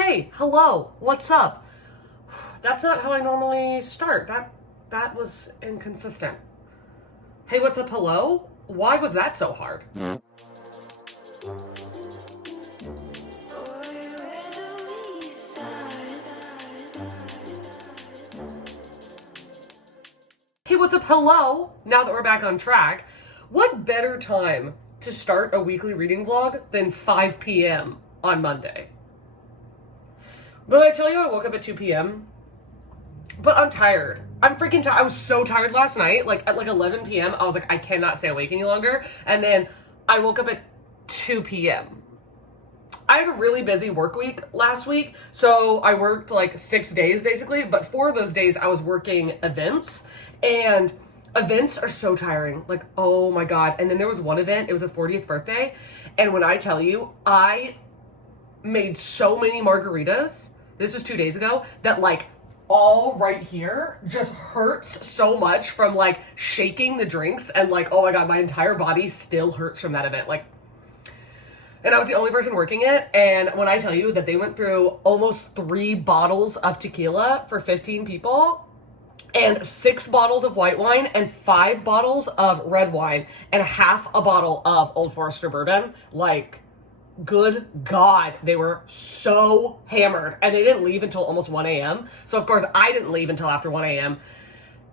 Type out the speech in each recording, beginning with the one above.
Hey, hello, what's up? That's not how I normally start. That was inconsistent. Hey, what's up, hello? Why was that so hard? Hey, what's up, hello? Now that we're back on track, what better time to start a weekly reading vlog than 5 p.m. on Monday? When I tell you I woke up at 2 p.m., but I'm tired. I'm freaking tired. I was so tired last night. Like at 11 p.m., I was like, I cannot stay awake any longer. And then I woke up at 2 p.m. I had a really busy work week last week, so I worked like 6 days basically, but 4 of those days I was working events, and events are so tiring. Like, oh my God. And then there was one event, it was a 40th birthday, and when I tell you, I made so many margaritas, this was 2 days ago, that like all right here just hurts so much from like shaking the drinks, and like, oh my God, my entire body still hurts from that event. Like, and I was the only person working it, and when I tell you that they went through almost 3 bottles of tequila for 15 people, and 6 bottles of white wine, and 5 bottles of red wine, and half a bottle of Old Forester bourbon, like, good God, they were so hammered, and they didn't leave until almost 1 a.m. So of course I didn't leave until after 1 a.m.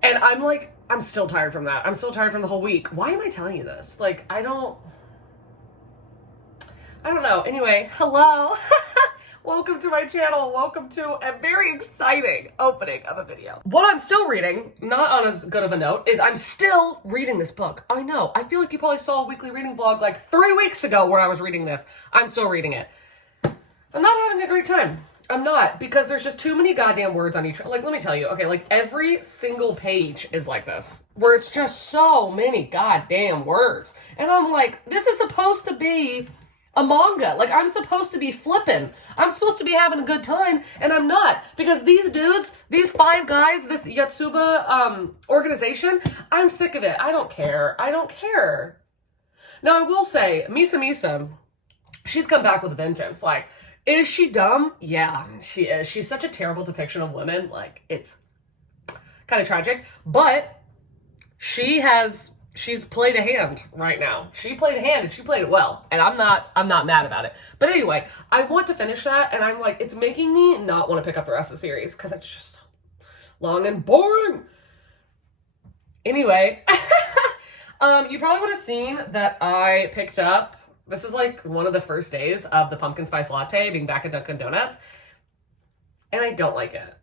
And I'm still tired from that. I'm still tired from the whole week. Why am I telling you this? Like, I don't know. Anyway, hello. Welcome to my channel. Welcome to a very exciting opening of a video. What I'm still reading, not on as good of a note, is I'm still reading this book. I know. I feel like you probably saw a weekly reading vlog like 3 weeks ago where I was reading this. I'm still reading it. I'm not having a great time. I'm not, because there's just too many goddamn words on each, like, let me tell you, okay, like every single page is like this, where it's just so many goddamn words. And I'm like, this is supposed to be a manga. Like, I'm supposed to be flipping. I'm supposed to be having a good time, and I'm not. Because these dudes, these 5 guys, this Yotsuba organization, I'm sick of it. I don't care. I don't care. Now, I will say, Misa, she's come back with a vengeance. Like, is she dumb? Yeah, she is. She's such a terrible depiction of women. Like, it's kind of tragic. But she's played a hand right now. She played a hand, and she played it well. And I'm not mad about it. But anyway, I want to finish that, and I'm like, it's making me not want to pick up the rest of the series because it's just so long and boring. Anyway, you probably would have seen that I picked up, this is like one of the first days of the pumpkin spice latte being back at Dunkin' Donuts, and I don't like it.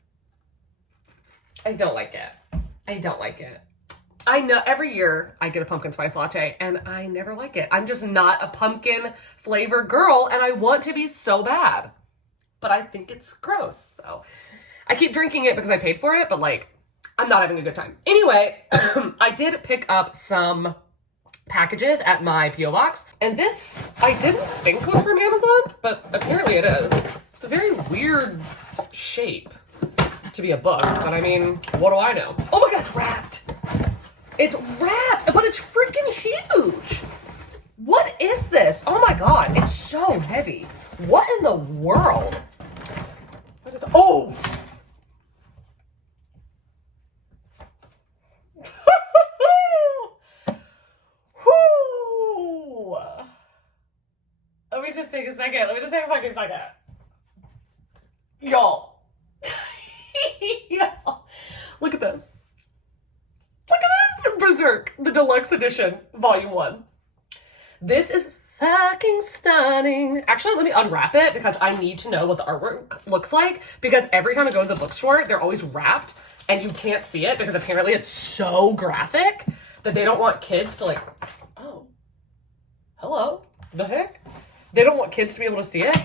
I don't like it. I don't like it. I know every year I get a pumpkin spice latte and I never like it. I'm just not a pumpkin flavor girl, and I want to be so bad, but I think it's gross. So I keep drinking it because I paid for it, but like, I'm not having a good time. Anyway, I did pick up some packages at my P.O. box, and this I didn't think was from Amazon, but apparently it is. It's a very weird shape to be a book, but I mean, what do I know? Oh my God, it's wrapped. It's wrapped, but it's freaking huge. What is this? Oh my God, it's so heavy. What in the world? What is, oh! Let me just take a second. Let me just take a fucking second. Y'all. Y'all. Look at this. Look at this! Berserk, the deluxe edition, volume 1. This is fucking stunning. Actually, let me unwrap it because I need to know what the artwork looks like, because every time I go to the bookstore, they're always wrapped and you can't see it because apparently it's so graphic that they don't want kids to like, oh, hello, the heck? They don't want kids to be able to see it.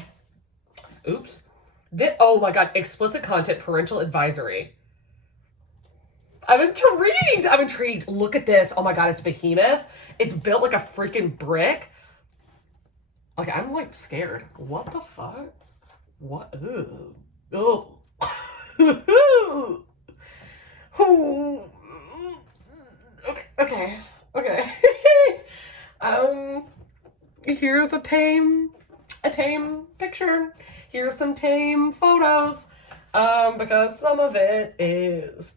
Oops. Oh my God, explicit content, parental advisory. I'm intrigued. I'm intrigued. Look at this. Oh my God, it's behemoth. It's built like a freaking brick. Okay, I'm like scared. What the fuck? What? Ugh. Oh. Okay. Here's a tame picture. here's some tame photos, because some of it is,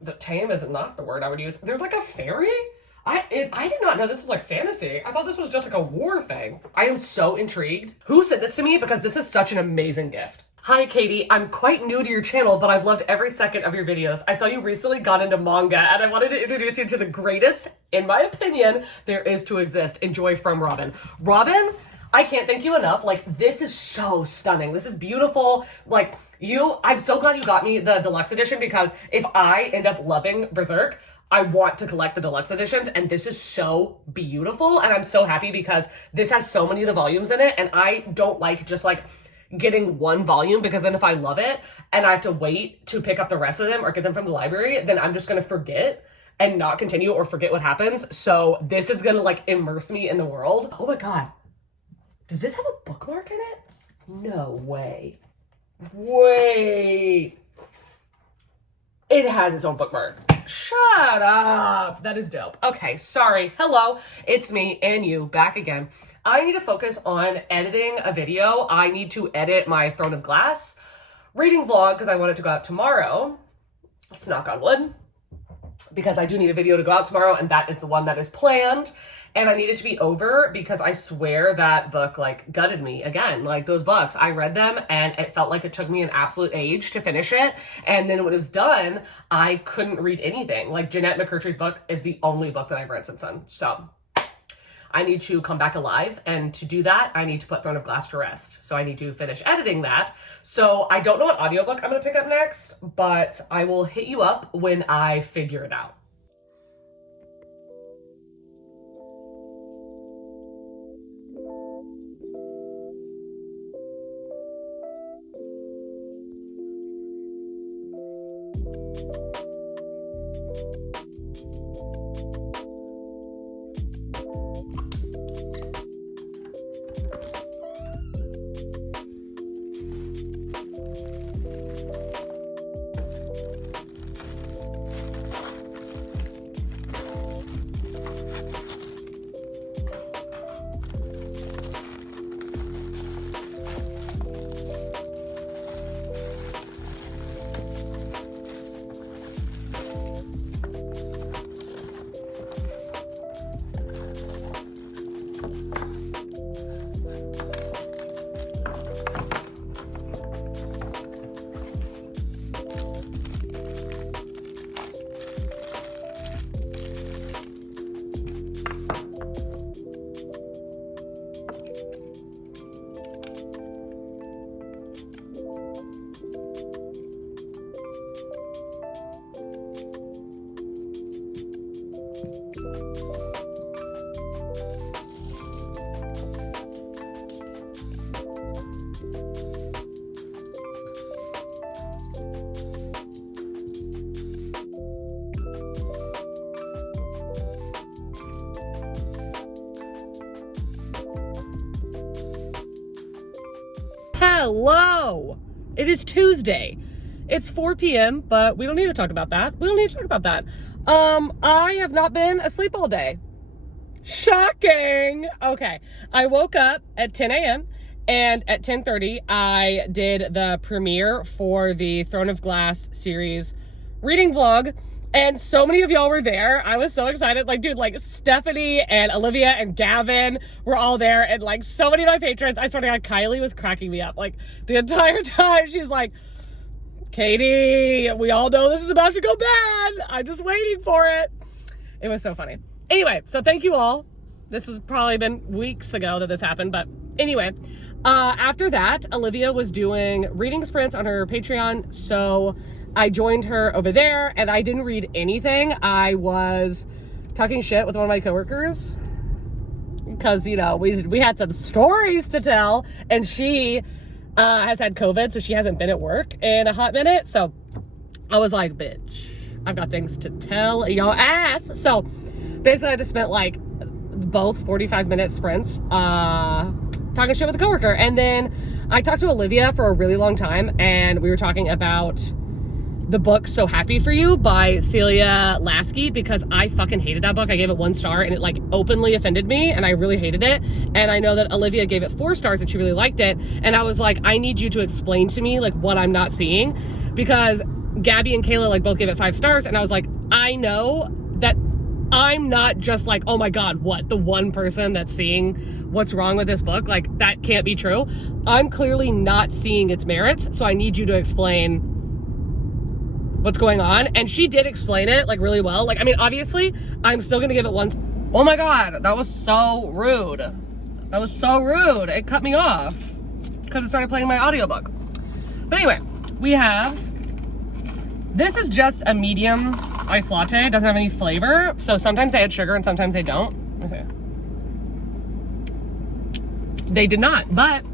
the tame is not the word I would use. There's like a fairy. I did not know this was like fantasy. I thought this was just like a war thing. I am so intrigued. Who sent this to me? Because this is such an amazing gift. Hi, Katie. I'm quite new to your channel, but I've loved every second of your videos. I saw you recently got into manga, and I wanted to introduce you to the greatest, in my opinion, there is to exist. Enjoy, from Robin. Robin, I can't thank you enough. Like, this is so stunning. This is beautiful. Like, I'm so glad you got me the deluxe edition, because if I end up loving Berserk, I want to collect the deluxe editions, and this is so beautiful, and I'm so happy because this has so many of the volumes in it, and I don't like just like getting one volume, because then if I love it and I have to wait to pick up the rest of them or get them from the library, then I'm just gonna forget and not continue or forget what happens. So this is gonna like immerse me in the world. Oh my god, does this have a bookmark in it? No way. Wait, it has its own bookmark. Shut up. That is dope. Okay, sorry. Hello, it's me and you back again. I need to focus on editing a video. I need to edit my Throne of Glass reading vlog because I want it to go out tomorrow. Let's knock on wood, because I do need a video to go out tomorrow, and that is the one that is planned. And I need it to be over because I swear that book like gutted me again. Like, those books, I read them and it felt like it took me an absolute age to finish it. And then when it was done, I couldn't read anything. Like, Jeanette McCurtry's book is the only book that I've read since then. So I need to come back alive, and to do that, I need to put Throne of Glass to rest. So I need to finish editing that. So I don't know what audiobook I'm gonna pick up next, but I will hit you up when I figure it out. Hello! It is Tuesday. It's 4 p.m., but we don't need to talk about that. We don't need to talk about that. I have not been asleep all day. Shocking! Okay. I woke up at 10 a.m. and at 10:30, I did the premiere for the Throne of Glass series reading vlog. And so many of y'all were there. I was so excited. Like, dude, like Stephanie and Olivia and Gavin were all there. And like so many of my patrons, I swear to God, Kylie was cracking me up. Like the entire time, she's like, Katie, we all know this is about to go bad. I'm just waiting for it. It was so funny. Anyway, so thank you all. This has probably been weeks ago that this happened. But anyway, after that, Olivia was doing reading sprints on her Patreon. So I joined her over there, and I didn't read anything. I was talking shit with one of my coworkers because, you know, we had some stories to tell, and she has had COVID, so she hasn't been at work in a hot minute. So I was like, bitch, I've got things to tell your ass. So basically I just spent like both 45-minute sprints talking shit with a coworker. And then I talked to Olivia for a really long time, and we were talking about the book So Happy For You by Celia Lasky, because I fucking hated that book. I gave it 1 star and it like openly offended me and I really hated it. And I know that Olivia gave it 4 stars and she really liked it. And I was like, I need you to explain to me like what I'm not seeing, because Gabby and Kayla like both gave it 5 stars. And I was like, I know that I'm not just like, oh my God, what? The one person that's seeing what's wrong with this book? Like, that can't be true. I'm clearly not seeing its merits. So I need you to explain what's going on. And she did explain it like really well. Like, I mean, obviously I'm still gonna give it 1. Oh my God, that was so rude. That was so rude. It cut me off because it started playing my audiobook. But anyway, we have, this is just a medium iced latte. It doesn't have any flavor. So sometimes they add sugar and sometimes they don't. Let me see. They did not, but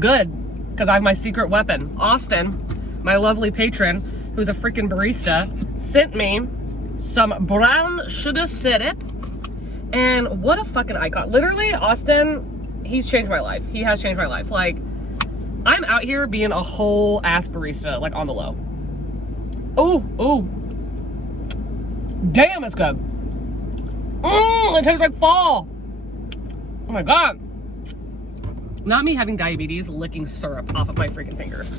good, because I have my secret weapon. Austin, my lovely patron, who's a freaking barista, sent me some brown sugar syrup. And what a fucking icon. Literally, Austin, he's changed my life. He has changed my life. Like, I'm out here being a whole ass barista, like on the low. Ooh, ooh. Damn, it's good. It tastes like fall. Oh my God. Not me having diabetes, licking syrup off of my freaking fingers.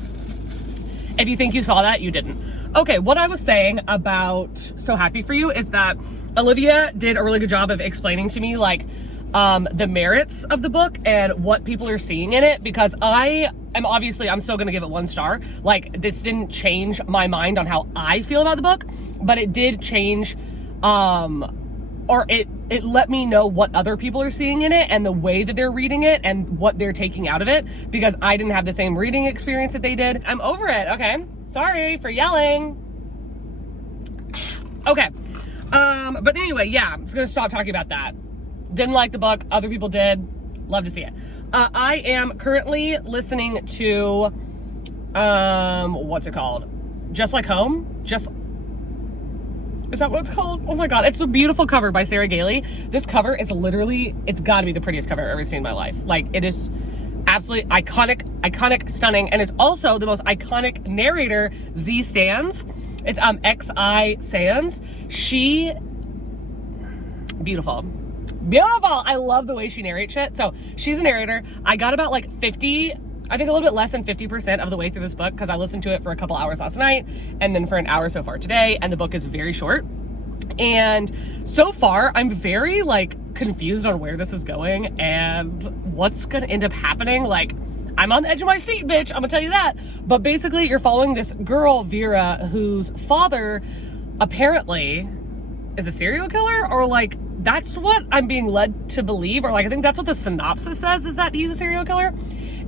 If you think you saw that, you didn't. Okay, what I was saying about So Happy For You is that Olivia did a really good job of explaining to me like the merits of the book and what people are seeing in it, because I'm still gonna give it 1 star. Like, this didn't change my mind on how I feel about the book, but it did change, or it let me know what other people are seeing in it and the way that they're reading it and what they're taking out of it, because I didn't have the same reading experience that they did. I'm over it, okay? Sorry for yelling. Okay, but anyway, yeah, I'm just gonna stop talking about that. Didn't like the book, other people did. Love to see it. I am currently listening to, what's it called? Just Like Home? Is that what it's called? Oh my God, it's a beautiful cover by Sarah Gailey. This cover is literally, it's gotta be the prettiest cover I've ever seen in my life. Like, it is absolutely iconic, stunning. And it's also the most iconic narrator, Z Sands. It's XI Sands. She, beautiful. I love the way she narrates shit. So she's a narrator. I got about like 50, I think a little bit less than 50% of the way through this book, because I listened to it for a couple hours last night and then for an hour so far today. And the book is very short. And so far I'm very like confused on where this is going and what's gonna end up happening. Like, I'm on the edge of my seat, bitch. I'm gonna tell you that. But basically you're following this girl, Vera, whose father apparently is a serial killer, or like, that's what I'm being led to believe, or like, I think that's what the synopsis says, is that he's a serial killer.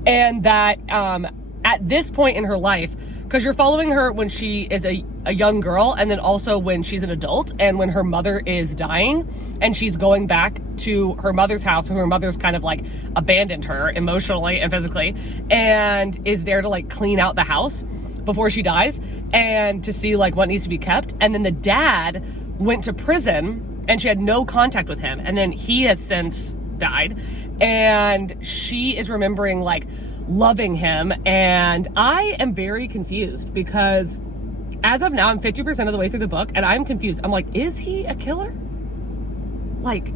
And that at this point in her life, because you're following her when she is a young girl, and then also when she's an adult, and when her mother is dying, and she's going back to her mother's house, her mother's kind of like abandoned her emotionally and physically, and is there to like clean out the house before she dies, and to see like what needs to be kept. And then the dad went to prison, and she had no contact with him. And then he has since died. And she is remembering like loving him. And I am very confused, because as of now, I'm 50% of the way through the book and I'm confused. I'm like, is he a killer? Like,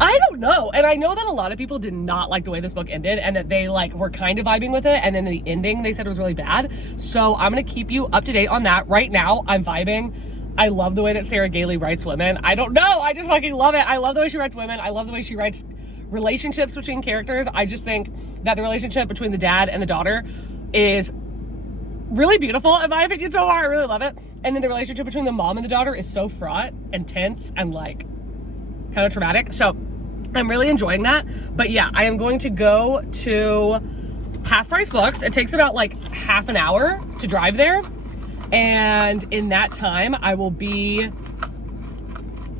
I don't know. And I know that a lot of people did not like the way this book ended, and that they like were kind of vibing with it. And then the ending they said was really bad. So I'm going to keep you up to date on that. Right now, I'm vibing. I love the way that Sarah Gailey writes women. I don't know. I just fucking love it. I love the way she writes women. I love the way she writes relationships between characters. I just think that the relationship between the dad and the daughter is really beautiful, in my opinion, so far. I really love it. And then the relationship between the mom and the daughter is so fraught and tense and like kind of traumatic. So I'm really enjoying that. But yeah, I am going to go to Half Price Books. It takes about like half an hour to drive there. And in that time, I will be,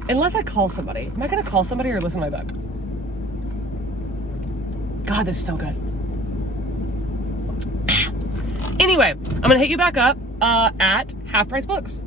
unless I call somebody. Am I gonna call somebody or listen to my book? God, this is so good. Anyway, I'm gonna hit you back up at Half Price Books.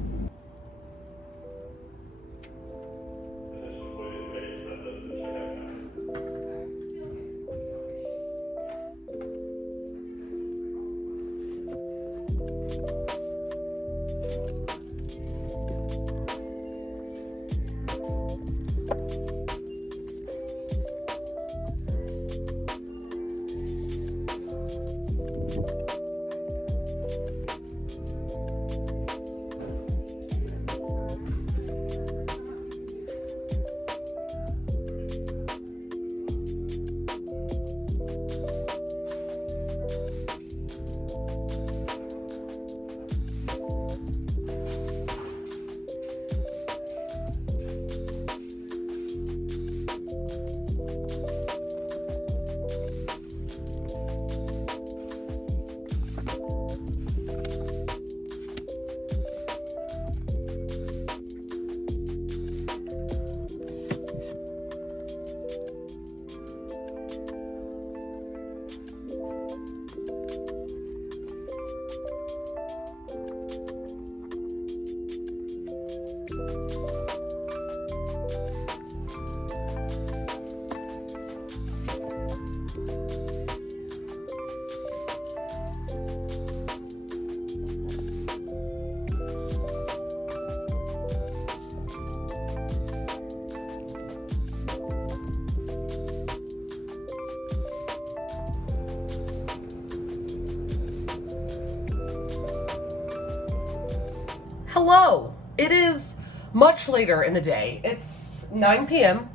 Hello. It is much later in the day. It's 9 p.m.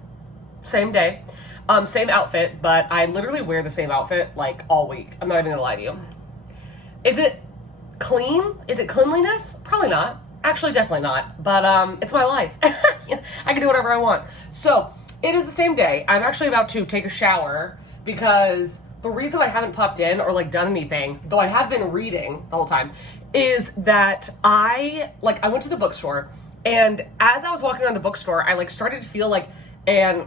Same day. Same outfit, but I literally wear the same outfit like all week. I'm not even gonna lie to you. Is it clean? Is it cleanliness? Probably not. Actually, definitely not. But it's my life. I can do whatever I want. So it is the same day. I'm actually about to take a shower because the reason I haven't popped in or like done anything, though I have been reading the whole time, is that I went to the bookstore, and as I was walking around the bookstore, I like started to feel like an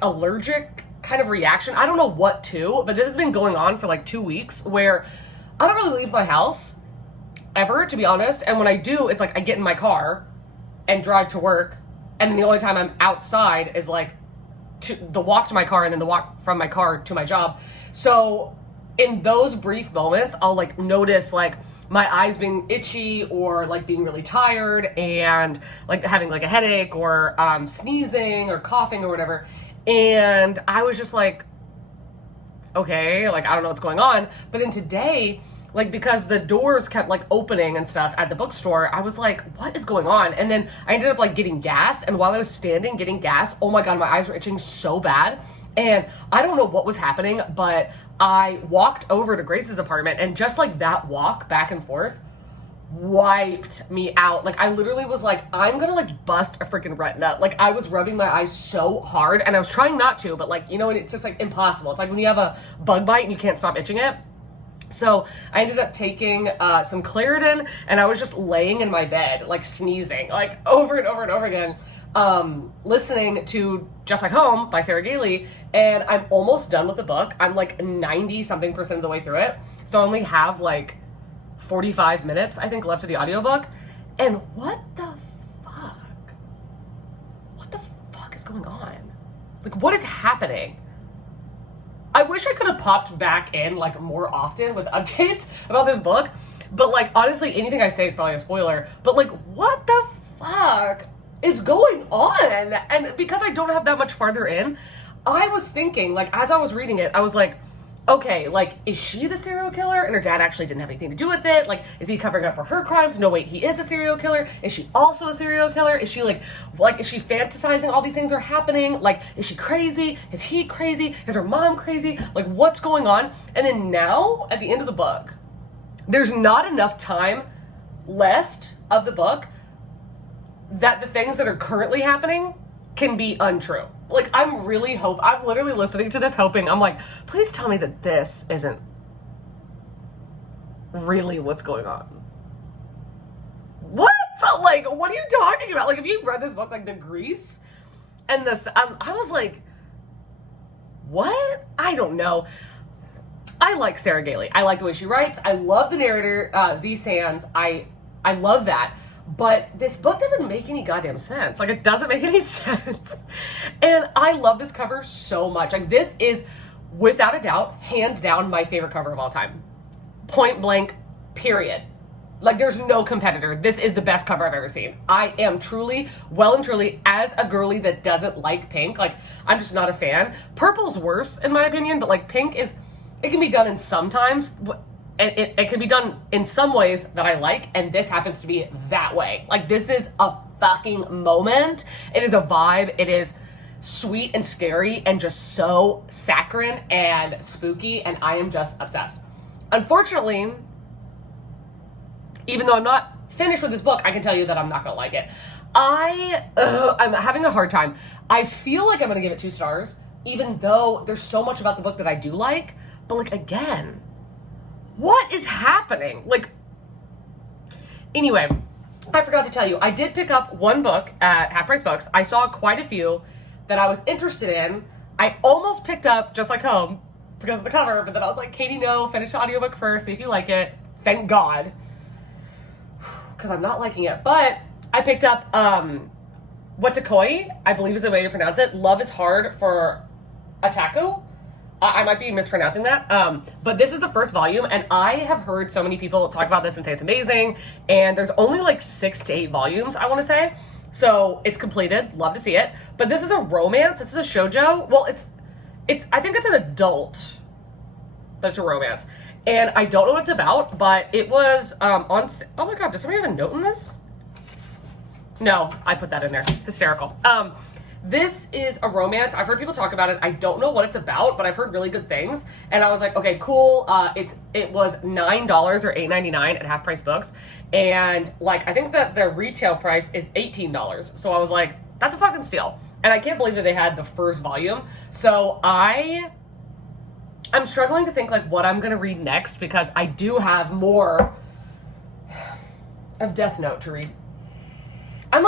allergic kind of reaction. I don't know what to, but this has been going on for like 2 weeks where I don't really leave my house ever, to be honest. And when I do, it's like I get in my car and drive to work, and then the only time I'm outside is like the walk to my car and then the walk from my car to my job. So in those brief moments, I'll like notice like my eyes being itchy or like being really tired and like having like a headache or sneezing or coughing or whatever. And I was just like, okay, like I don't know what's going on. But then today, like because the doors kept like opening and stuff at the bookstore, I was like, what is going on? And then I ended up like getting gas. And while I was standing getting gas, oh my God, my eyes were itching so bad. And I don't know what was happening, but I walked over to Grace's apartment, and just like that walk back and forth wiped me out. Like I literally was like, I'm gonna like bust a freaking retina. Like I was rubbing my eyes so hard, and I was trying not to, but like, you know, it's just like impossible. It's like when you have a bug bite and you can't stop itching it. So I ended up taking some Claritin, and I was just laying in my bed, like sneezing, like over and over and over again, listening to Just Like Home by Sarah Gailey, and I'm almost done with the book. I'm like 90-something% of the way through it. So I only have like 45 minutes, I think, left of the audiobook. And what the fuck? What the fuck is going on? Like, what is happening? I wish I could have popped back in like more often with updates about this book, but like honestly, anything I say is probably a spoiler, but like what the fuck is going on? And because I don't have that much farther in, I was thinking, like as I was reading it, I was like, okay, like is she the serial killer and her dad actually didn't have anything to do with it? Like is he covering up for her crimes? No, wait, he is a serial killer. Is she also a serial killer? Is she like is she fantasizing all these things are happening? Like is she crazy? Is he crazy? Is her mom crazy? Like what's going on? And then now at the end of the book, there's not enough time left of the book that the things that are currently happening can be untrue. Like I'm literally listening to this hoping, I'm like, please tell me that this isn't really what's going on. What? Like, what are you talking about? Like, if you read this book, like the Grease and this, I was like, what? I don't know. I like Sarah Gailey. I like the way she writes. I love the narrator, Z Sands. I love that. But this book doesn't make any goddamn sense. Like, it doesn't make any sense. And I love this cover so much. Like, this is, without a doubt, hands down, my favorite cover of all time. Point blank, period. Like, there's no competitor. This is the best cover I've ever seen. I am truly, well and truly, as a girly that doesn't like pink, like, I'm just not a fan. Purple's worse, in my opinion, but, like, pink is, it can be done in sometimes, and it can be done in some ways that I like, and this happens to be that way. Like, this is a fucking moment. It is a vibe. It is sweet and scary and just so saccharine and spooky, and I am just obsessed. Unfortunately, even though I'm not finished with this book, I can tell you that I'm not gonna like it. I'm having a hard time. I feel like I'm gonna give it 2 stars, even though there's so much about the book that I do like, but like, again, what is happening? Like, anyway, I forgot to tell you, I did pick up one book at Half Price Books. I saw quite a few that I was interested in. I almost picked up Just Like Home because of the cover, but then I was like, Katie, no, finish the audiobook first, see if you like it. Thank God. Because I'm not liking it. But I picked up Watakoi, I believe is the way to pronounce it. Love is Hard for Ataku. I might be mispronouncing that, but this is the first volume, and I have heard so many people talk about this and say it's amazing, and there's only like 6 to 8 volumes, I want to say, so it's completed, love to see it, but this is a romance, this is a shoujo, well, it's I think it's an adult, but it's a romance, and I don't know what it's about, but it was, oh my god, does somebody have a note in this? No, I put that in there. Hysterical. This is a romance. I've heard people talk about it. I don't know what it's about, but I've heard really good things. And I was like, okay, cool. It was $9 or $8.99 at Half Price Books. And like, I think that their retail price is $18. So I was like, that's a fucking steal. And I can't believe that they had the first volume. So I'm struggling to think like what I'm going to read next, because I do have more of Death Note to read. I'm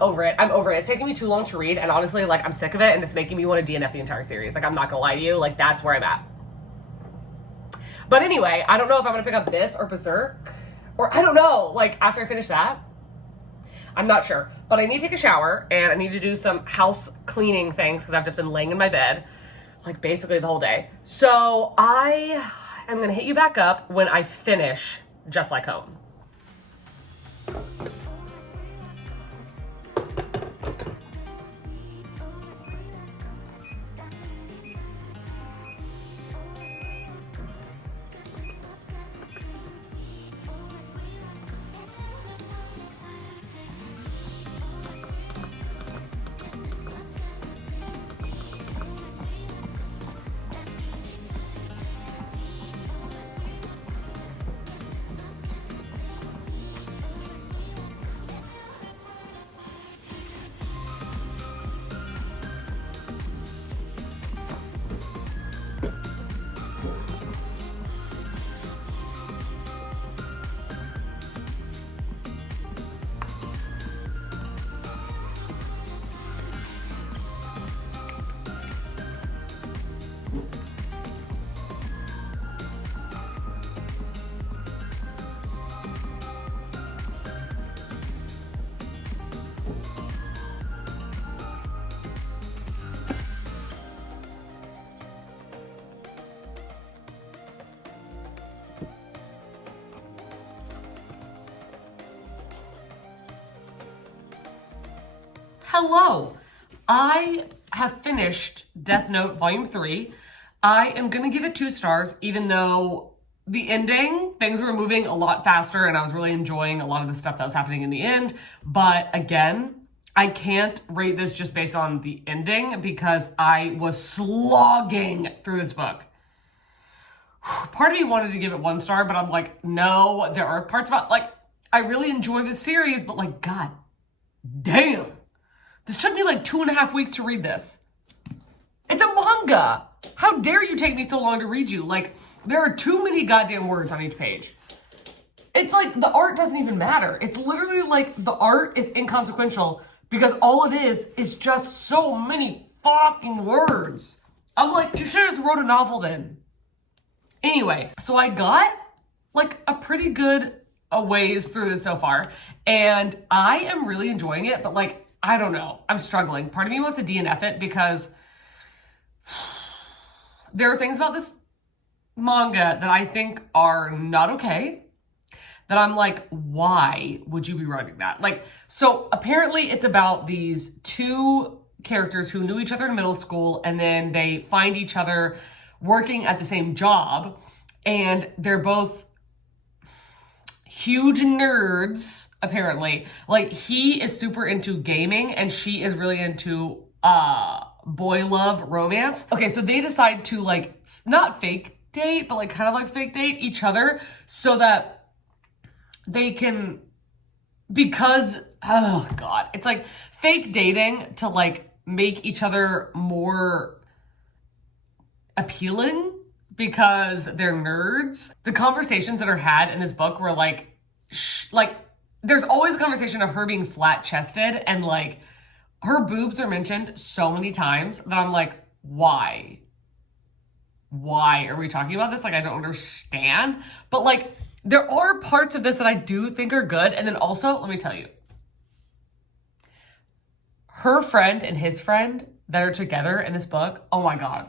over it. I'm over it. It's taking me too long to read, and honestly, like, I'm sick of it, and it's making me want to DNF the entire series. Like, I'm not gonna lie to you. Like, that's where I'm at. But anyway, I don't know if I'm gonna pick up this or Berserk, or I don't know, like, after I finish that. I'm not sure. But I need to take a shower, and I need to do some house cleaning things, because I've just been laying in my bed, like, basically the whole day. So I am gonna hit you back up when I finish Just Like Home. Hello, I have finished Death Note Volume 3. I am going to give it 2 stars, even though the ending, things were moving a lot faster and I was really enjoying a lot of the stuff that was happening in the end. But again, I can't rate this just based on the ending because I was slogging through this book. Part of me wanted to give it 1 star, but I'm like, no, there are parts about, like, I really enjoy this series, but like, god damn. This took me like 2.5 weeks to read this. It's a manga. How dare you take me so long to read you? Like, there are too many goddamn words on each page. It's like the art doesn't even matter. It's literally like the art is inconsequential because all it is just so many fucking words. I'm like, you should have just wrote a novel then. Anyway, so I got like a pretty good a ways through this so far, and I am really enjoying it, but like, I don't know. I'm struggling. Part of me wants to DNF it because there are things about this manga that I think are not okay. That I'm like, why would you be writing that? Like, so apparently it's about these 2 characters who knew each other in middle school, and then they find each other working at the same job, and they're both huge nerds. Apparently, like, he is super into gaming and she is really into boy love romance. Okay, so they decide to like not fake date, but like kind of like fake date each other so that they can, because oh god, it's like fake dating to like make each other more appealing because they're nerds. The conversations that are had in this book were like there's always a conversation of her being flat-chested, and like her boobs are mentioned so many times that I'm like, why? Why are we talking about this? Like, I don't understand. But like, there are parts of this that I do think are good. And then also, let me tell you, her friend and his friend that are together in this book, oh my god.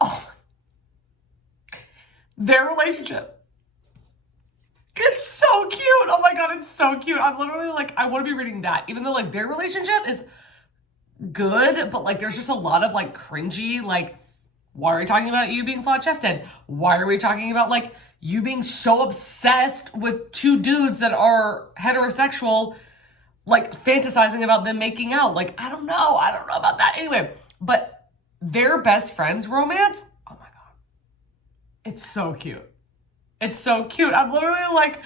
Oh, their relationship is so cute. Oh my god, it's so cute. I'm literally like, I want to be reading that. Even though like their relationship is good, but like there's just a lot of like cringy, like, why are we talking about you being flat-chested? Why are we talking about like you being so obsessed with 2 dudes that are heterosexual? like fantasizing about them making out. Like, I don't know about that. Anyway, but their best friends romance, oh my God. It's so cute. It's so cute. I'm literally like,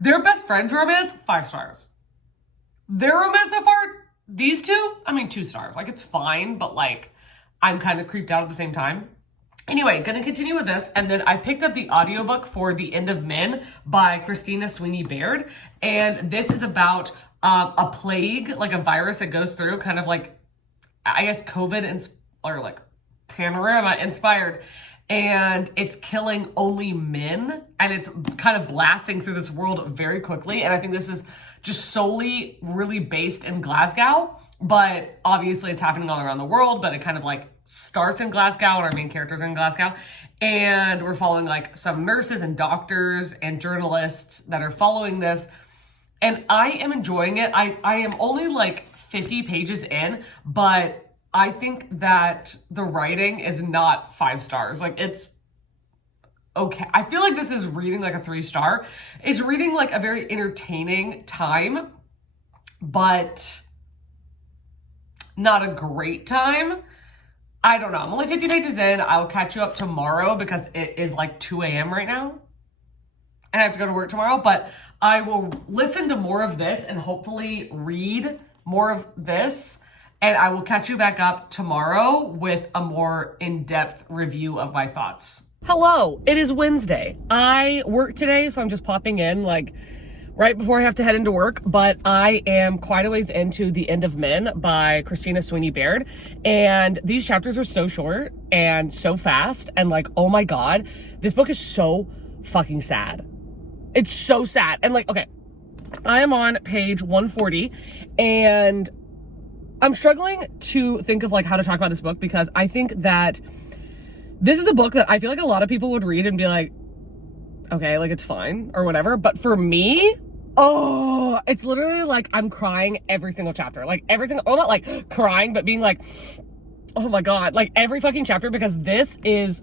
their best friends romance, 5 stars. Their romance so far, these two, I mean, 2 stars. Like, it's fine, but like, I'm kind of creeped out at the same time. Anyway, gonna continue with this, and then I picked up the audiobook for The End of Men by Christina Sweeney Baird, and this is about a plague, like a virus that goes through, kind of like, I guess, COVID or like panorama inspired, and it's killing only men, and it's kind of blasting through this world very quickly, and I think this is just solely really based in Glasgow, but obviously it's happening all around the world, but it kind of like starts in Glasgow, and our main characters are in Glasgow, and we're following like some nurses and doctors and journalists that are following this, and I am enjoying it. I am only like 50 pages in, but I think that the writing is not 5 stars. Like, it's okay. I feel like this is reading like a 3-star. It's reading like a very entertaining time, but not a great time. I don't know. I'm only 50 pages in. I'll catch you up tomorrow because it is like 2 a.m. right now. And I have to go to work tomorrow. But I will listen to more of this and hopefully read more of this. And I will catch you back up tomorrow with a more in-depth review of my thoughts. Hello. It is Wednesday. I work today, so I'm just popping in like right before I have to head into work, but I am quite a ways into The End of Men by Christina Sweeney Baird, and these chapters are so short and so fast, and like, oh my God, this book is so fucking sad. It's so sad. And like, okay, I am on page 140, and I'm struggling to think of like how to talk about this book, because I think that this is a book that I feel like a lot of people would read and be like, okay, like it's fine or whatever. But for me, oh, it's literally like I'm crying every single chapter. Like every single, oh, not like crying, but being like, oh my God, like every fucking chapter, because this is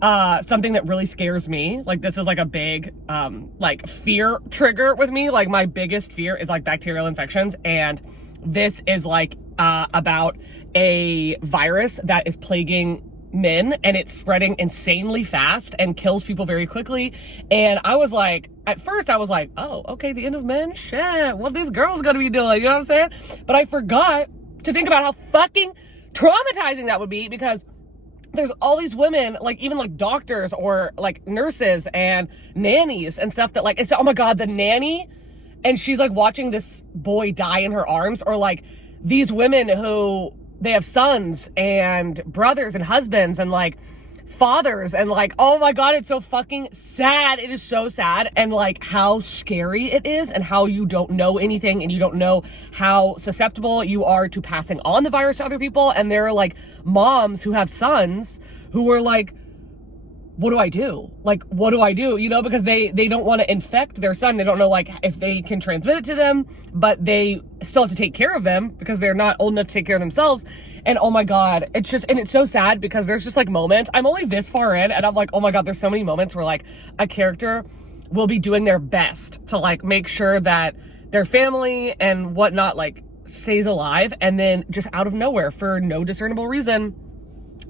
something that really scares me. Like this is like a big like fear trigger with me. Like my biggest fear is like bacterial infections, and this is like about a virus that is plaguing men, and it's spreading insanely fast and kills people very quickly. And I was like, at first I was like, oh, okay, The End of Men, shit, what these girls gonna be doing, you know what I'm saying? But I forgot to think about how fucking traumatizing that would be, because there's all these women, like even like doctors or like nurses and nannies and stuff that like, it's, oh my God, the nanny, and she's like watching this boy die in her arms, or like these women who they have sons and brothers and husbands and like fathers, and like, oh my God, it's so fucking sad. It is so sad. And like how scary it is, and how you don't know anything, and you don't know how susceptible you are to passing on the virus to other people. And there are like moms who have sons who are like, what do I do? Like, what do I do? You know, because they don't want to infect their son. They don't know like if they can transmit it to them, but they still have to take care of them because they're not old enough to take care of themselves. And oh my God, it's just, and it's so sad because there's just like moments, I'm only this far in, and I'm like, oh my God, there's so many moments where like a character will be doing their best to like make sure that their family and whatnot like stays alive. And then just out of nowhere, for no discernible reason,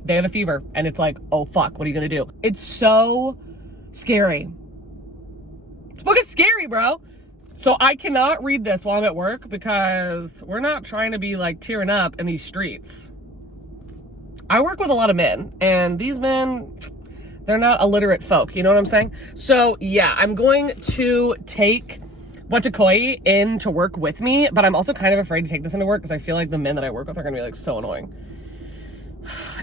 they have a fever, and it's like, oh fuck, what are you gonna do? It's so scary. This book is scary, bro. So I cannot read this while I'm at work, because we're not trying to be like tearing up in these streets. I work with a lot of men, and these men, they're not illiterate folk, you know what I'm saying? So yeah, I'm going to take Watakoi in to work with me, but I'm also kind of afraid to take this into work because I feel like the men that I work with are gonna be like so annoying.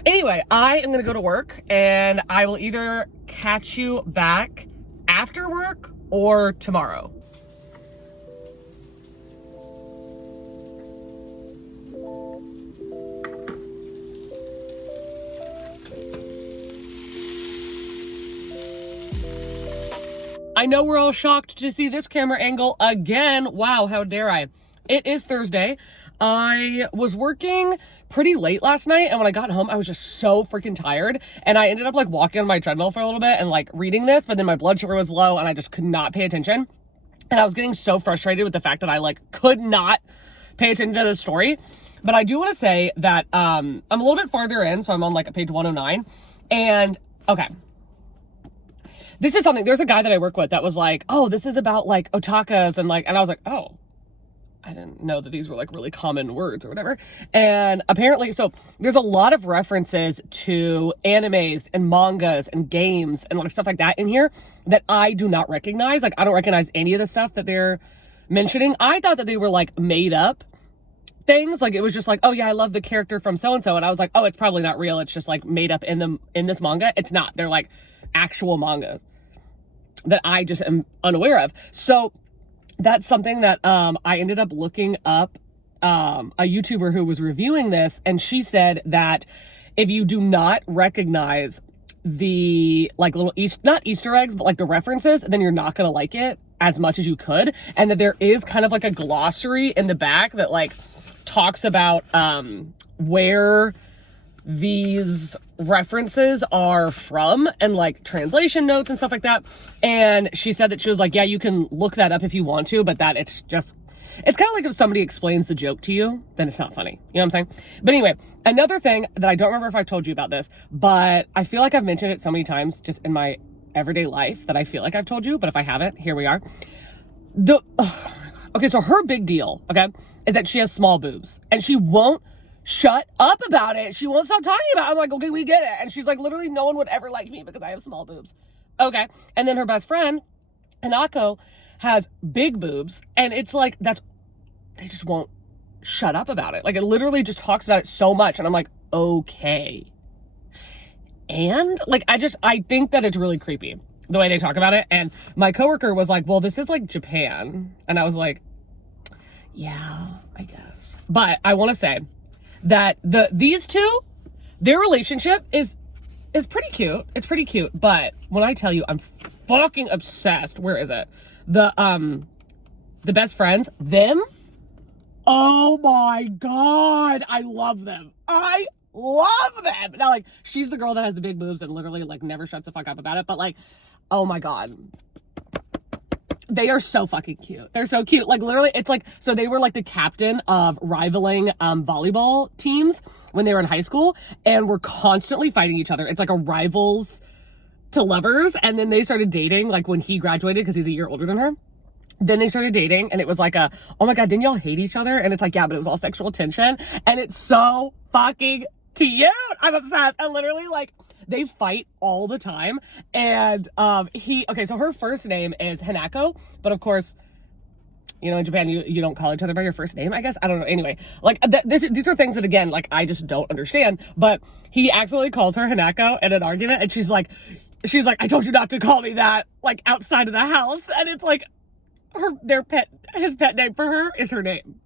Anyway, I am gonna go to work, and I will either catch you back after work or tomorrow. I know we're all shocked to see this camera angle again. Wow, how dare I? It is Thursday. I was working pretty late last night, and when I got home, I was just so freaking tired, and I ended up like walking on my treadmill for a little bit and like reading this, but then my blood sugar was low and I just could not pay attention. And I was getting so frustrated with the fact that I like could not pay attention to the story. But I do want to say that I'm a little bit farther in, so I'm on like page 109. And okay, this is something, there's a guy that I work with that was like, oh, this is about like otakas and I was like, oh, I didn't know that these were like really common words or whatever. And apparently, so there's a lot of references to animes and mangas and games and like stuff like that in here that I do not recognize. Like I don't recognize any of the stuff that they're mentioning. I thought that they were like made up things. Like it was just like, oh yeah, I love the character from so-and-so. And I was like, oh, it's probably not real. It's just like made up in this manga. It's not. They're like actual manga that I just am unaware of. So that's something that I ended up looking up a YouTuber who was reviewing this, and she said that if you do not recognize the like little not Easter eggs, but like the references, then you're not gonna like it as much as you could. And that there is kind of like a glossary in the back that like talks about where these references are from and like translation notes and stuff like that. And she said that she was like, yeah, you can look that up if you want to, but that it's kind of like if somebody explains the joke to you, then it's not funny. You know what I'm saying? But anyway, another thing that I don't remember if I've told you about this, but I feel like I've mentioned it so many times just in my everyday life that I feel like I've told you, but if I haven't, here we are. Okay, so her big deal, okay, is that she has small boobs and she won't shut up about it. She won't stop talking about it. I'm like, okay, we get it. And she's like, literally no one would ever like me because I have small boobs. Okay. And then her best friend, Hanako, has big boobs. And it's like, they just won't shut up about it. Like it literally just talks about it so much. And I'm like, okay. And like, I think that it's really creepy the way they talk about it. And my coworker was like, well, this is like Japan. And I was like, yeah, I guess. But I want to say that these two, their relationship is pretty cute. It's pretty cute. But when I tell you I'm fucking obsessed, where is it? The best friends, them. Oh my God. I love them. I love them. Now, like, she's the girl that has the big boobs and literally like never shuts the fuck up about it. But like, oh my God. They are so fucking cute. They're so cute. Like literally, it's like, so they were like the captain of rivaling volleyball teams when they were in high school and were constantly fighting each other. It's like a rivals to lovers. And then they started dating like when he graduated because he's a year older than her. Then they started dating and it was like oh my God, didn't y'all hate each other? And it's like, yeah, but it was all sexual tension. And it's so fucking cute. I'm obsessed. And literally like, they fight all the time. And okay, so her first name is Hanako, but of course, you know, in Japan, you don't call each other by your first name, I guess. I don't know. Anyway, like these are things that, again, like I just don't understand. But he accidentally calls her Hanako in an argument, and she's like, I told you not to call me that, like outside of the house. And it's like his pet name for her is her name.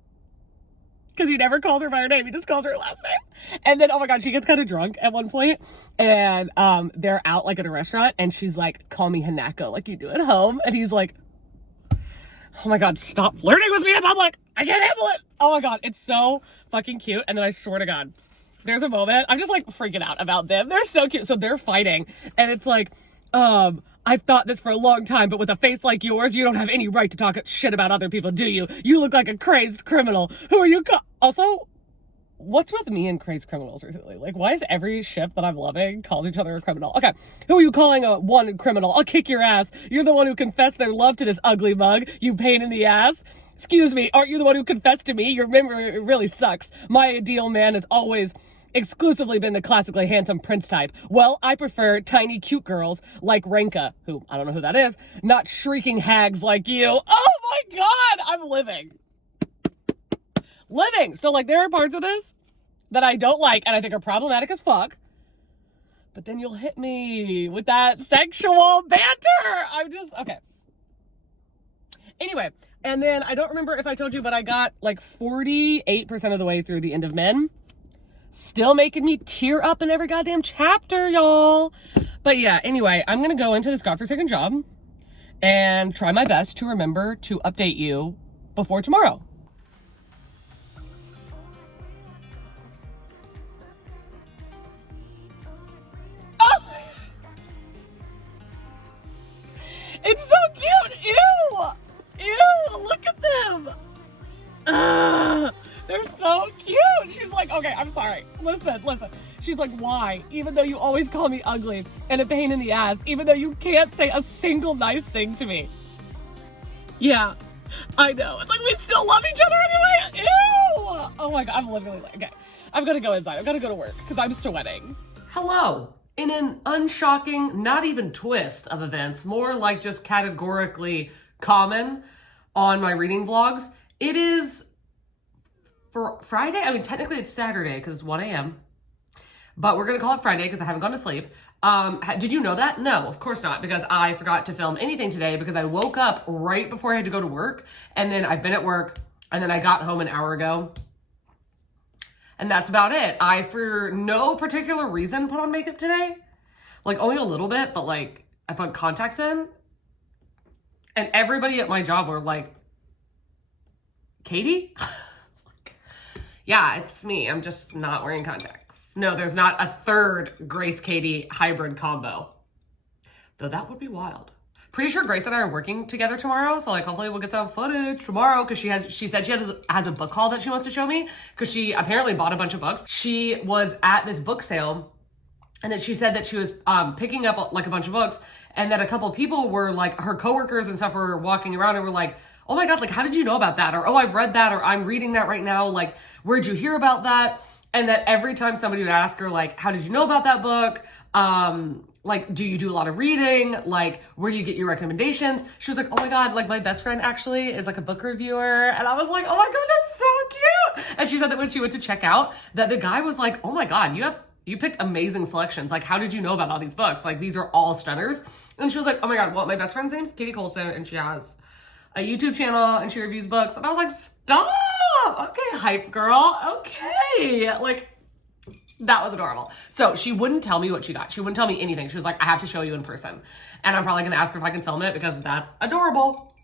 Because he never calls her by her name. He just calls her last name. And then, oh my God, she gets kind of drunk at one point. And they're out like at a restaurant. And she's like, call me Hanako like you do at home. And he's like, oh my God, stop flirting with me in public. I can't handle it. Oh my God, it's so fucking cute. And then I swear to God, there's a moment. I'm just like freaking out about them. They're so cute. So they're fighting. And it's like, I've thought this for a long time, but with a face like yours, you don't have any right to talk shit about other people, do you? You look like a crazed criminal. Who are you? Also, what's with me and crazed criminals recently? Like, why is every ship that I'm loving called each other a criminal? Okay, who are you calling one criminal? I'll kick your ass. You're the one who confessed their love to this ugly mug, you pain in the ass. Excuse me, aren't you the one who confessed to me? Your memory really sucks. My ideal man has always exclusively been the classically handsome prince type. Well, I prefer tiny cute girls like Renka, who I don't know who that is, not shrieking hags like you. Oh my God, I'm living. So like there are parts of this that I don't like and I think are problematic as fuck. But then you'll hit me with that sexual banter. I'm just, okay. Anyway, and then I don't remember if I told you, but I got like 48% of the way through The End of Men. Still making me tear up in every goddamn chapter, y'all. But yeah, anyway, I'm going to go into this godforsaken job and try my best to remember to update you before tomorrow. Oh! It's so cute. Ew. Ew. them. They're so cute. She's like, okay, I'm sorry. Listen. She's like, why? Even though you always call me ugly and a pain in the ass, even though you can't say a single nice thing to me. Yeah, I know. It's like we still love each other anyway. Ew. Oh my God, I'm literally like, okay. I'm gonna go inside. I've gotta go to work because I'm sweating. Hello. In an unshocking, not even twist of events, more like just categorically common on my reading vlogs, it is for Friday. I mean, technically it's Saturday because it's 1 a.m. But we're going to call it Friday because I haven't gone to sleep. Did you know that? No, of course not, because I forgot to film anything today because I woke up right before I had to go to work. And then I've been at work and then I got home an hour ago. And that's about it. I, for no particular reason, put on makeup today. Like only a little bit, but like I put contacts in. And everybody at my job were like, Katie? It's like, yeah, it's me. I'm just not wearing contacts. No, there's not a third Grace-Katie hybrid combo. Though that would be wild. Pretty sure Grace and I are working together tomorrow, so like hopefully we'll get some footage tomorrow because she said she has a book haul that she wants to show me because she apparently bought a bunch of books. She was at this book sale and then she said that she was picking up like a bunch of books and that a couple of people were like, her coworkers and stuff were walking around and were like, oh my God, like how did you know about that? Or oh, I've read that, or I'm reading that right now. Like, where'd you hear about that? And that every time somebody would ask her, like, how did you know about that book? Like, do you do a lot of reading? Like, where do you get your recommendations? She was like, oh my God, like my best friend actually is like a book reviewer. And I was like, oh my God, that's so cute. And she said that when she went to check out, that the guy was like, oh my God, you picked amazing selections. Like, how did you know about all these books? Like, these are all stunners. And she was like, oh my God, well, my best friend's name's Katie Colson and she has a YouTube channel and she reviews books. And I was like, stop. Okay, hype girl. Okay. Like, that was adorable. So she wouldn't tell me what she got. She wouldn't tell me anything. She was like, I have to show you in person. And I'm probably going to ask her if I can film it because that's adorable.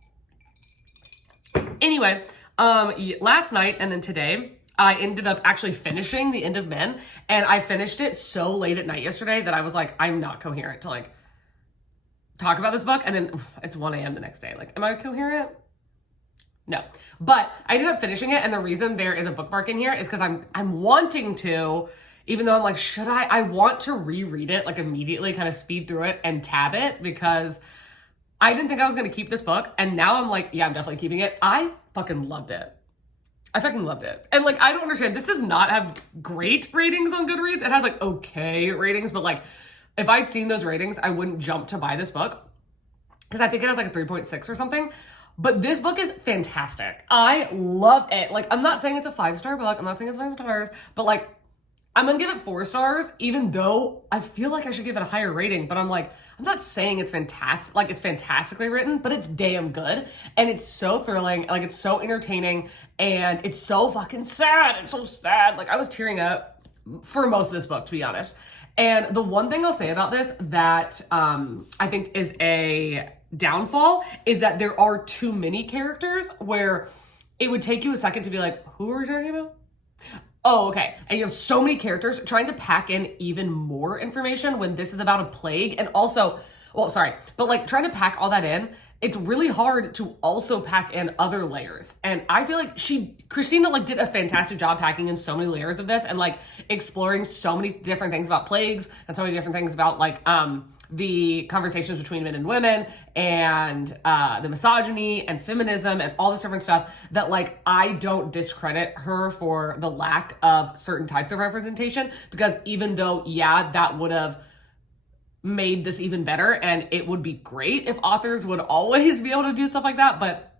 Anyway, last night and then today, I ended up actually finishing The End of Men. And I finished it so late at night yesterday that I was like, I'm not coherent to like talk about this book. And then it's 1 a.m. the next day. Like, am I coherent? No, but I ended up finishing it. And the reason there is a bookmark in here is because I'm wanting to, even though I'm like, should I want to reread it like immediately, kind of speed through it and tab it because I didn't think I was going to keep this book. And now I'm like, yeah, I'm definitely keeping it. I fucking loved it. I fucking loved it. And like, I don't understand. This does not have great ratings on Goodreads. It has like okay ratings, but like if I'd seen those ratings, I wouldn't jump to buy this book because I think it has like a 3.6 or something. But this book is fantastic. I love it. Like, I'm not saying it's a 5-star book. I'm not saying it's 5 stars, but like, I'm gonna give it 4 stars, even though I feel like I should give it a higher rating, but I'm like, I'm not saying it's fantastic, like it's fantastically written, but it's damn good. And it's so thrilling, like it's so entertaining, and it's so fucking sad. It's so sad. Like I was tearing up for most of this book, to be honest. And the one thing I'll say about this that I think is a downfall is that there are too many characters where it would take you a second to be like, who are we talking about? Oh, okay. And you have so many characters trying to pack in even more information when this is about a plague. And also, well, sorry, but like trying to pack all that in, it's really hard to also pack in other layers. And I feel like Christina like did a fantastic job packing in so many layers of this and like exploring so many different things about plagues and so many different things about like, the conversations between men and women and the misogyny and feminism and all this different stuff that like I don't discredit her for the lack of certain types of representation, because even though yeah that would have made this even better and it would be great if authors would always be able to do stuff like that, but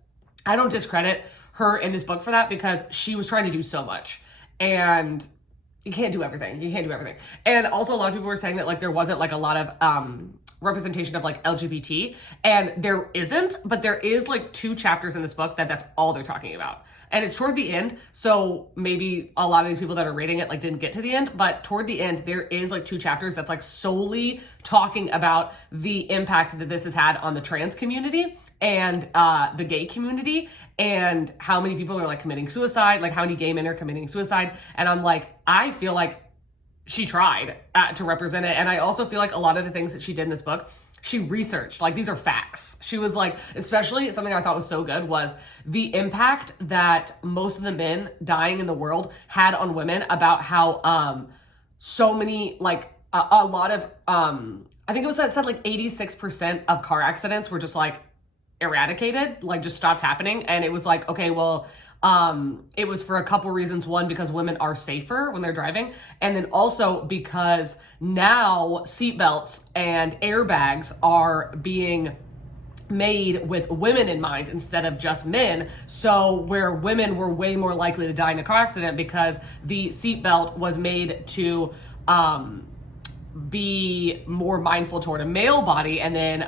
I don't discredit her in this book for that because she was trying to do so much and you can't do everything. You can't do everything. And also a lot of people were saying that like there wasn't like a lot of representation of like LGBT, and there isn't, but there is like 2 chapters in this book that's all they're talking about. And it's toward the end, so maybe a lot of these people that are rating it like didn't get to the end, but toward the end there is like 2 chapters that's like solely talking about the impact that this has had on the trans community and the gay community and how many people are like committing suicide, like how many gay men are committing suicide. And I'm like, I feel like she tried to represent it. And I also feel like a lot of the things that she did in this book she researched, like, these are facts. She was like, especially something I thought was so good was the impact that most of the men dying in the world had on women, about how so many, like, a lot of I think it said like 86% of car accidents were just like eradicated, like just stopped happening. And it was like, okay, well, it was for a couple reasons. One, because women are safer when they're driving. And then also because now seatbelts and airbags are being made with women in mind instead of just men. So where women were way more likely to die in a car accident because the seatbelt was made to be more mindful toward a male body, and then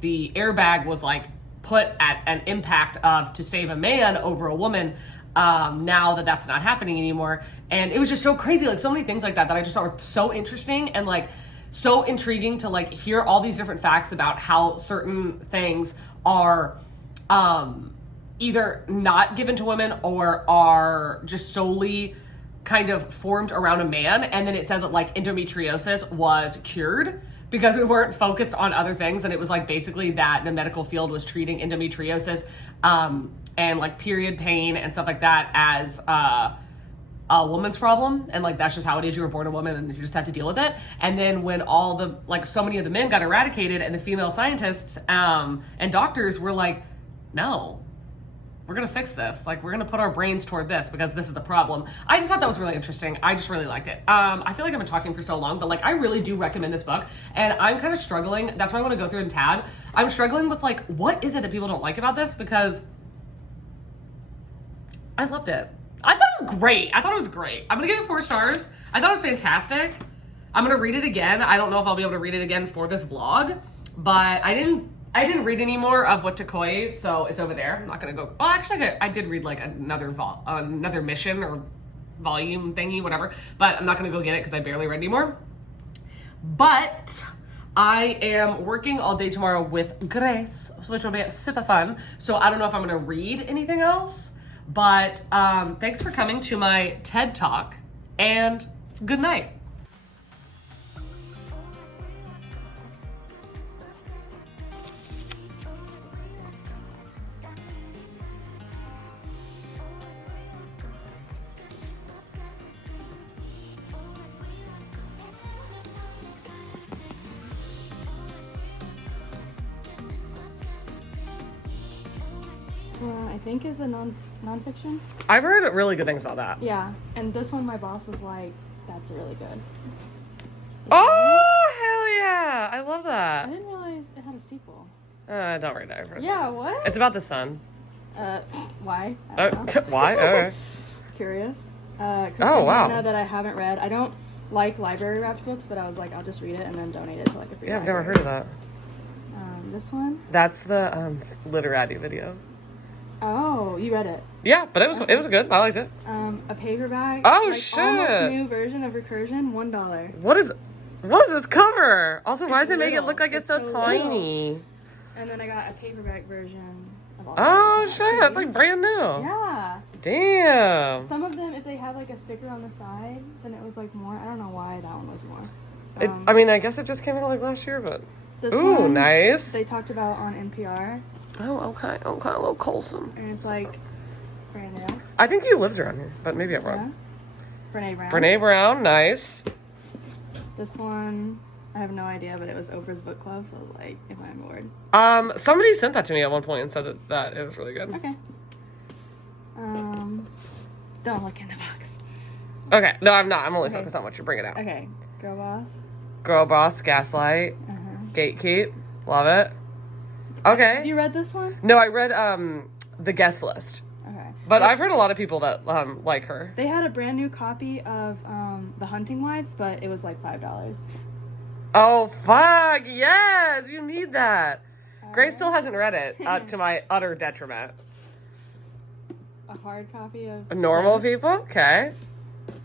the airbag was like put at an impact of to save a man over a woman. Now that that's not happening anymore, and it was just so crazy, like so many things like that I just thought were so interesting and like so intriguing to like hear all these different facts about how certain things are either not given to women or are just solely kind of formed around a man. And then it said that like endometriosis was cured because we weren't focused on other things, and it was like basically that the medical field was treating endometriosis and like period pain and stuff like that as a woman's problem, and like that's just how it is. You were born a woman and you just have to deal with it. And then when all the like so many of the men got eradicated, and the female scientists and doctors were like, no, we're gonna fix this. Like, we're gonna put our brains toward this because this is a problem. I just thought that was really interesting. I just really liked it. I feel like I've been talking for so long, but like I really do recommend this book, and I'm kind of struggling. That's why I want to go through and tab. I'm struggling with like, what is it that people don't like about this? Because I loved it. I thought it was great. I'm gonna give it 4 stars. I thought it was fantastic. I'm gonna read it again. I don't know if I'll be able to read it again for this vlog, but I didn't read any more of What to Koi, so it's over there. I'm not gonna go. Oh, actually, I did read like another mission or volume thingy, whatever. But I'm not gonna go get it because I barely read anymore. But I am working all day tomorrow with Grace, which will be super fun. So I don't know if I'm gonna read anything else. But thanks for coming to my TED Talk, and good night. I think is a nonfiction. I've heard really good things about that. Yeah, and this one my boss was like, "That's really good." Oh, hell yeah! I love I that. didn't realize it had a sequel. Don't read it. Yeah, what? It's about the sun. Why? I don't know. Why? Okay. Curious. Oh, wow. Christina that I haven't read. I don't like library wrapped books, but I was like, I'll just read it and then donate it to like a free Yeah, I've never library. heard of that. This one? That's the literati video. Oh, you read it. Yeah, but it was good. I liked it. A paperback. Oh, like, shit. Almost new version of Recursion, $1. What is this cover? Also, why It's does it make it little. look like it's so so tiny? And then I got a paperback version of all Oh of them. shit, that's like brand new. Yeah. Damn. Some of them, if they have like a sticker on the side, then it was like more. I don't know why that one was more. I mean, I guess it just came out like last year, but This ooh, one, nice. They talked about on NPR, Oh, okay, a little Colson. and it's like brand new. I think he lives around here, but maybe I'm wrong. Yeah. Brene Brown. Brene Brown, nice. This one, I have no idea, but it was Oprah's book club, so I was like, if I'm bored. Somebody sent that to me at one point and said that it was really good. Okay. Don't look in the box. Okay, no, I'm not. I'm only Okay. focused on what you're bringing out. Okay. Girl Boss. Girl Boss, Gaslight, Gatekeep, love it. Okay. Have you read this one? No, I read the guest list, Okay. but I've heard a lot of people that like her. They had a brand new copy of The Hunting Wives, but it was like $5. Oh fuck yes, you need that. Grace still hasn't read it, to my utter detriment. A hard copy of Normal them people, okay.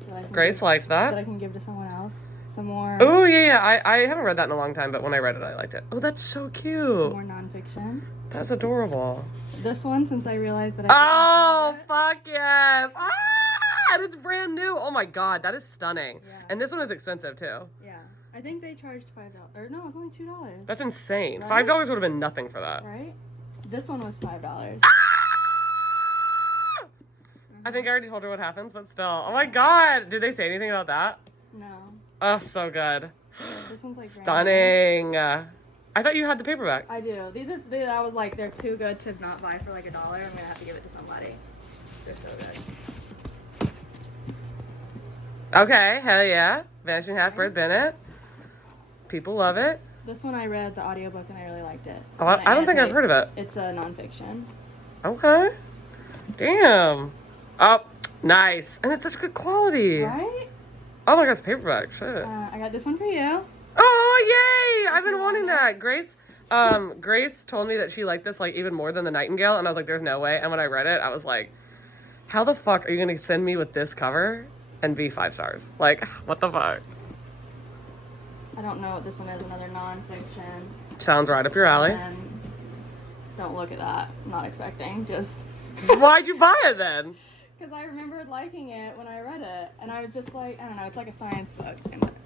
that I can Grace give- liked that I that. can give to someone else. Some more. Oh yeah. I haven't read that in a long time, but when I read it, I liked it. Oh, that's so Some cute. more nonfiction. That's adorable. This one, since I realized that Oh, didn't have fuck yes. And it's brand new. Oh my god, that is stunning. Yeah. And this one is expensive too. it. Yeah. I think they charged $5. Or no, it's only $2. That's insane. Right? $5 would have been nothing for that. Right? This one was $5. I think I already told her what happens, but still. Oh my god! Did they say anything about that? No. Oh, so good. This one's like Stunning. I thought you had the paperback. I do. I was like, they're too good to not buy for like $1. I'm gonna have to give it to somebody. They're so good. Okay, hell yeah. Vanishing Half-Bred Bennett. People love it. This one I read the audiobook and I really liked it. Oh, I don't think I've heard of it. It's a nonfiction. Okay. Damn. Oh, nice. And it's such good quality. Right? Oh my god, it's paperback. Shit. I got this one for you. Oh, yay! I've been wanting that. Grace told me that she liked this like even more than The Nightingale, and I was like, there's no way. And when I read it, I was like, how the fuck are you gonna send me with this cover and be 5 stars? Like, what the fuck? I don't know what this one is, another nonfiction. Sounds right up your alley. And don't look at that. I'm not expecting. Just Why'd you buy it then? because I remembered liking it when I read it, and I was just like, I don't know, it's like a science book.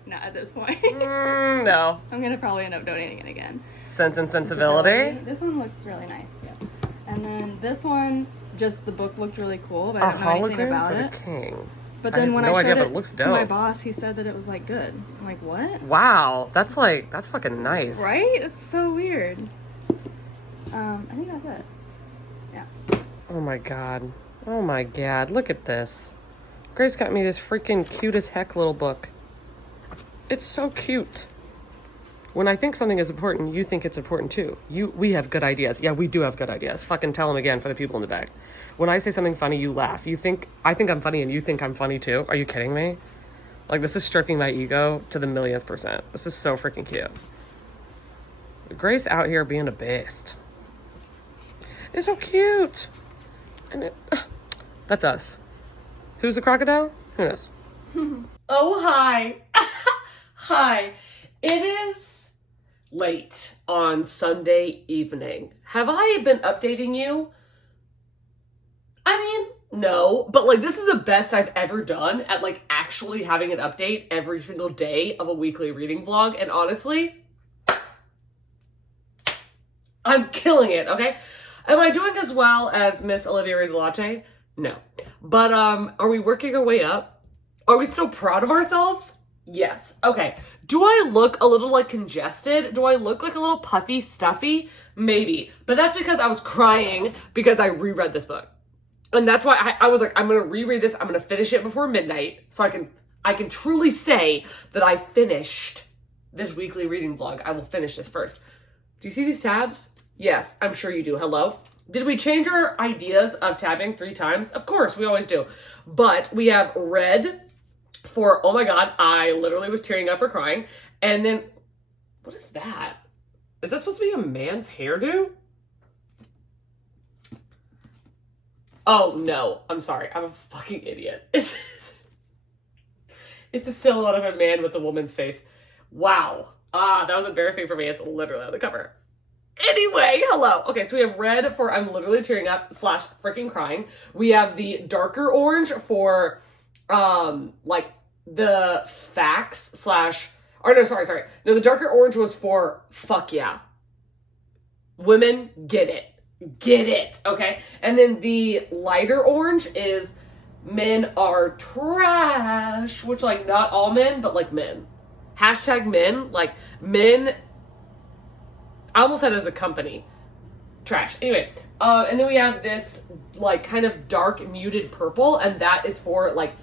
Not at this point. No. I'm gonna probably end up donating it again. Sense and Sensibility. This one looks really nice too. And then this one, just the book looked really cool, but A I don't know anything hologram about for it. the king. But I then have when no I idea, showed but it it looks to my dope. boss, he said that it was like good. I'm like, what? Wow, that's fucking nice. Right? It's so weird. I think that's it. Yeah. Oh my god. Oh my god. Look at this. Grace got me this freaking cute as heck little book. It's so cute. When I think something is important, you think it's important too. We have good ideas. Yeah, we do have good ideas. Fucking tell them again for the people in the back. When I say something funny, you laugh. I think I'm funny and you think I'm funny too. Are you kidding me? Like, this is stroking my ego to the millionth percent. This is so freaking cute. Grace out here being a beast. It's so cute. And that's us. Who's the crocodile? Who knows? Oh, hi. Hi. It is late on Sunday evening. Have I been updating you? I mean, no, but like this is the best I've ever done at like actually having an update every single day of a weekly reading vlog. And honestly, I'm killing it, okay? Am I doing as well as Miss Olivia Latte? No. But are we working our way up? Are we still proud of ourselves? Yes. Okay. Do I look a little like congested? Do I look like a little puffy, stuffy? Maybe. But that's because I was crying because I reread this book. And that's why I was like, I'm going to reread this. I'm going to finish it before midnight so I can truly say that I finished this weekly reading vlog. I will finish this first. Do you see these tabs? Yes, I'm sure you do. Hello? Did we change our ideas of tabbing 3 times? Of course, we always do. But we have red for, oh my god, I literally was tearing up or crying. And then, what is that? Is that supposed to be a man's hairdo? Oh no, I'm sorry. I'm a fucking idiot. It's a silhouette of a man with a woman's face. Wow. That was embarrassing for me. It's literally on the cover. Anyway, hello. Okay, so we have red for I'm literally tearing up / freaking crying. We have the darker orange for like the facts / or no, sorry. No, the darker orange was for fuck yeah. Women get it. Get it, okay? And then the lighter orange is men are trash, which like not all men, but like men. Hashtag men, like men, I almost said as a company. Trash. Anyway, and then we have this like kind of dark muted purple, and that is for like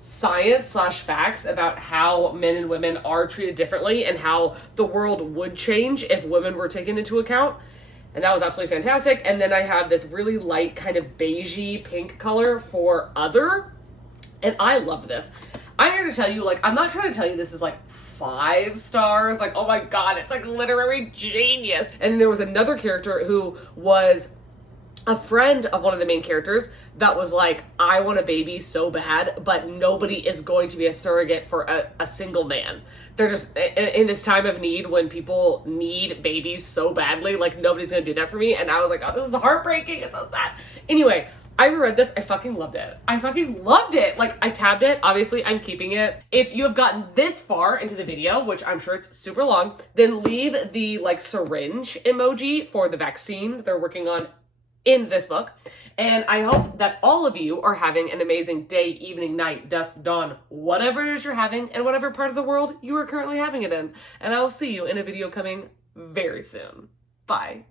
science / facts about how men and women are treated differently and how the world would change if women were taken into account. And that was absolutely fantastic. And then I have this really light kind of beigey pink color for other. And I love this. I'm here to tell you, like, I'm not trying to tell you this is like 5 stars. Like, oh my god, it's like literary genius. And there was another character who was a friend of one of the main characters that was like, I want a baby so bad, but nobody is going to be a surrogate for a single man. They're just, in this time of need when people need babies so badly, like nobody's gonna do that for me. And I was like, oh, this is heartbreaking. It's so sad. Anyway, I reread this. I fucking loved it. I fucking loved it. Like, I tabbed it. Obviously, I'm keeping it. If you have gotten this far into the video, which I'm sure it's super long, then leave the, like, syringe emoji for the vaccine that they're working on in this book. And I hope that all of you are having an amazing day, evening, night, dusk, dawn, whatever it is you're having, and whatever part of the world you are currently having it in. And I will see you in a video coming very soon. Bye.